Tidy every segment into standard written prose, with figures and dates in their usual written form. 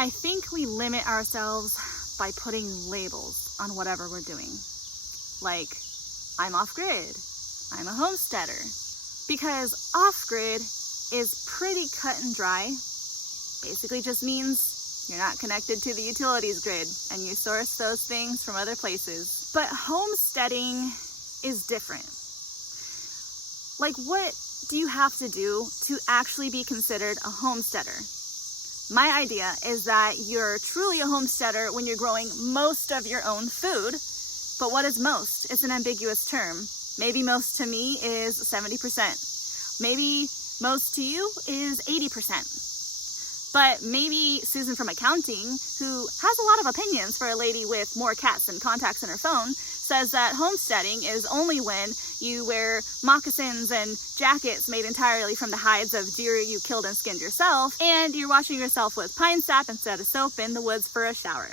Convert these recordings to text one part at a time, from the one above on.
I think we limit ourselves by putting labels on whatever we're doing. Like, I'm off-grid, I'm a homesteader. Because off-grid is pretty cut and dry. Basically just means you're not connected to the utilities grid and you source those things from other places. But homesteading is different. Like, what do you have to do to actually be considered a homesteader? My idea is that you're truly a homesteader when you're growing most of your own food. But what is most? It's an ambiguous term. Maybe most to me is 70%. Maybe most to you is 80%. But maybe Susan from accounting, who has a lot of opinions for a lady with more cats than contacts in her phone, says that homesteading is only when you wear moccasins and jackets made entirely from the hides of deer you killed and skinned yourself, and you're washing yourself with pine sap instead of soap in the woods for a shower.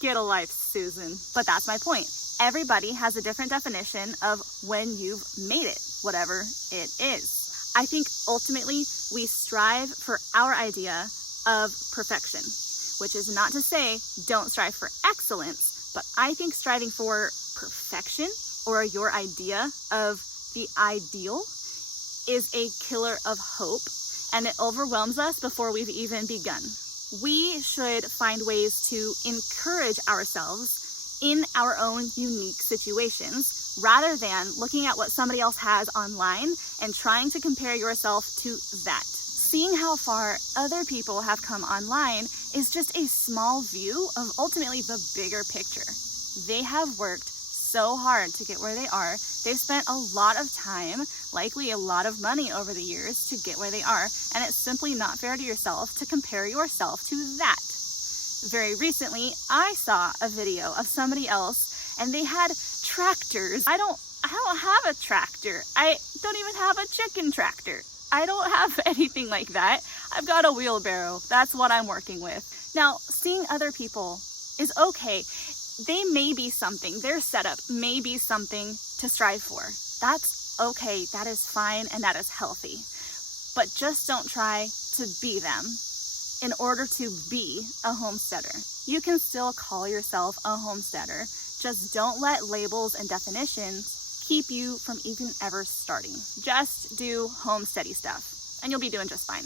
Get a life, Susan. But that's my point. Everybody has a different definition of when you've made it, whatever it is. I think ultimately we strive for our idea of perfection, which is not to say don't strive for excellence, but I think striving for perfection or your idea of the ideal is a killer of hope, and it overwhelms us before we've even begun. We should find ways to encourage ourselves in our own unique situations, rather than looking at what somebody else has online and trying to compare yourself to that. Seeing how far other people have come online is just a small view of ultimately the bigger picture. They have worked so hard to get where they are. They've spent a lot of time, likely a lot of money over the years to get where they are, and it's simply not fair to yourself to compare yourself to that. Very recently, I saw a video of somebody else and they had tractors. I don't have a tractor. I don't even have a chicken tractor. I don't have anything like that. I've got a wheelbarrow. That's what I'm working with. Now, seeing other people is okay. They may be something, their setup may be something to strive for. That's okay, that is fine, and that is healthy. But just don't try to be them in order to be a homesteader. You can still call yourself a homesteader. Just don't let labels and definitions keep you from even ever starting. Just do homesteady stuff and you'll be doing just fine.